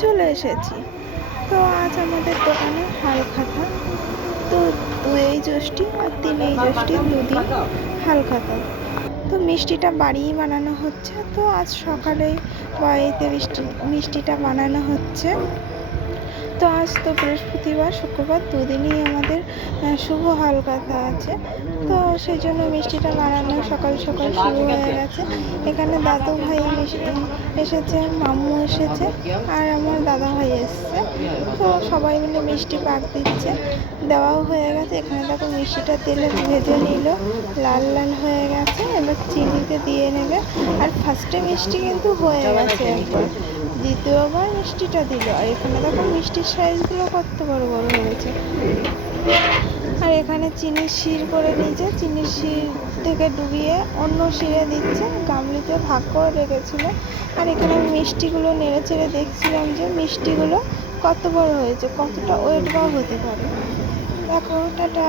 চলে এসেছি। তো আজ আমাদের দোকানে হালখাতা। তো 2 জ্যৈষ্ঠী আর 3 জ্যৈষ্ঠী 2 দিন হালখাতা। তো মিষ্টিটা বাড়িই বানানো হচ্ছে। তো আজ সকালেই বাড়িতে মিষ্টিটা বানানো হচ্ছে। তো আজ তো বৃহস্পতিবার শুক্রবার 2 দিনই আমাদের শুভ হালখাতা আছে। তো সেই জন্য মিষ্টিটা বানানো সকাল সকাল শুরু হয়ে গেছে। এখানে দাদু ভাই এসেছে, মাম্মু এসেছে আর আমার দাদা ভাই এসছে। তো সবাই মিলে মিষ্টি পাক দিচ্ছে, দেওয়াও হয়ে গেছে। এখানে দেখো মিষ্টিটা তেলে ভেজে নিল, লাল লাল হয়ে গেছে। এবার চিনিতে দিয়ে নেবে। আর ফার্স্টে মিষ্টি কিন্তু হয়ে গেছে একবার, দ্বিতীয়বার মিষ্টিটা দিল। আর এখানে দেখো মিষ্টির সাইজগুলো কত বড় বড় হয়েছে। আর এখানে চিনির শির করে নিয়েছে, চিনির শির থেকে ডুবিয়ে অন্য শিরে দিচ্ছে, গামলিতে ভাগ করে রেখেছিল। আর এখানে মিষ্টিগুলো নেড়ে চেড়ে দেখছিলাম যে মিষ্টিগুলো কত বড় হয়েছে, কতটা ওয়েট বা হতে পারে। দেখো, টাটা।